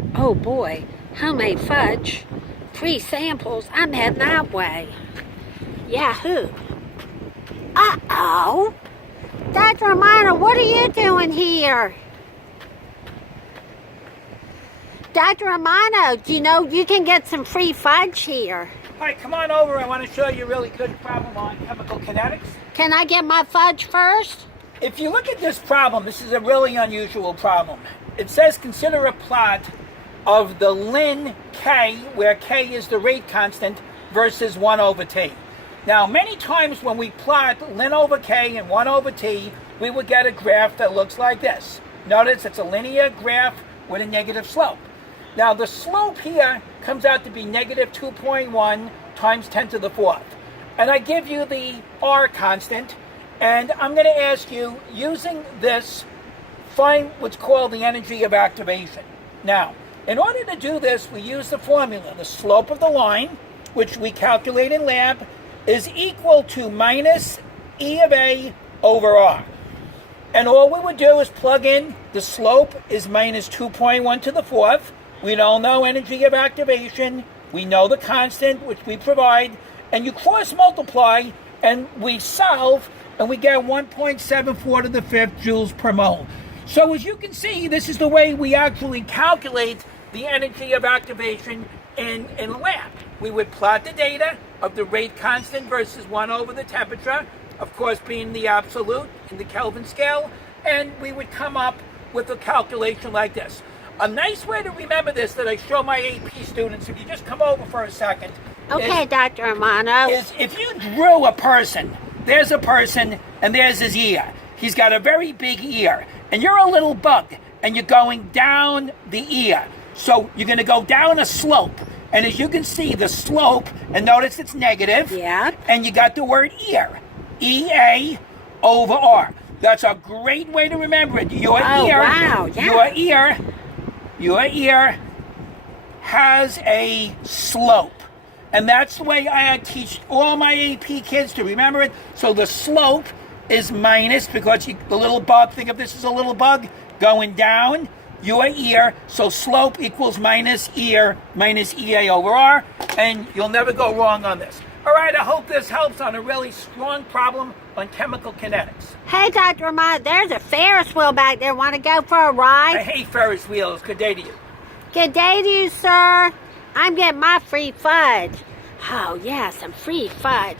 Oh boy, homemade fudge. Free samples. I'm heading that way. Yahoo. Uh-oh. Dr. Romano, what are you doing here? Dr. Romano, do you know you can get some free fudge here? Hi, come on over. I want to show you a really good problem on chemical kinetics. Can I get my fudge first? If you look at this problem, this is a really unusual problem. It says consider a plot of the ln K, where K is the rate constant, versus 1 over T. Now, many times when we plot ln over K and 1 over T, we would get a graph that looks like this. Notice it's a linear graph with a negative slope. Now, the slope here comes out to be negative 2.1 times 10 to the 4th. And I give you the R constant, and I'm going to ask you, using this, find what's called the energy of activation. Now, in order to do this, we use the formula. The slope of the line, which we calculate in lab, is equal to minus E of A over R. And all we would do is plug in the slope is minus 2.1 to the 4th. We don't know energy of activation. We know the constant, which we provide. And you cross multiply, and we solve, and we get 1.74 to the 5th joules per mole. So as you can see, this is the way we actually calculate the energy of activation in lab. We would plot the data of the rate constant versus 1 over the temperature, of course being the absolute in the Kelvin scale, and we would come up with a calculation like this. A nice way to remember this that I show my AP students, if you just come over for a second. Okay, Dr. Romano. Is if you drew a person, there's a person and there's his ear. He's got a very big ear, and you're a little bug, and you're going down the ear. So you're going to go down a slope. And as you can see, the slope, and notice it's negative. Yeah. And you got the word ear. EA over R. That's a great way to remember it. Your ear. Wow, yeah. Your ear has a slope. And that's the way I teach all my AP kids to remember it. So the slope is minus, because the little bug, think of this as a little bug going down your ear. So slope equals minus ear minus EA over R. And you'll never go wrong on this. All right, I hope this helps on a really strong problem on chemical kinetics. Hey, Dr. Romano, there's a Ferris wheel back there. Want to go for a ride? I hate Ferris wheels. Good day to you. Good day to you, sir. I'm getting my free fudge. Oh, yeah, some free fudge.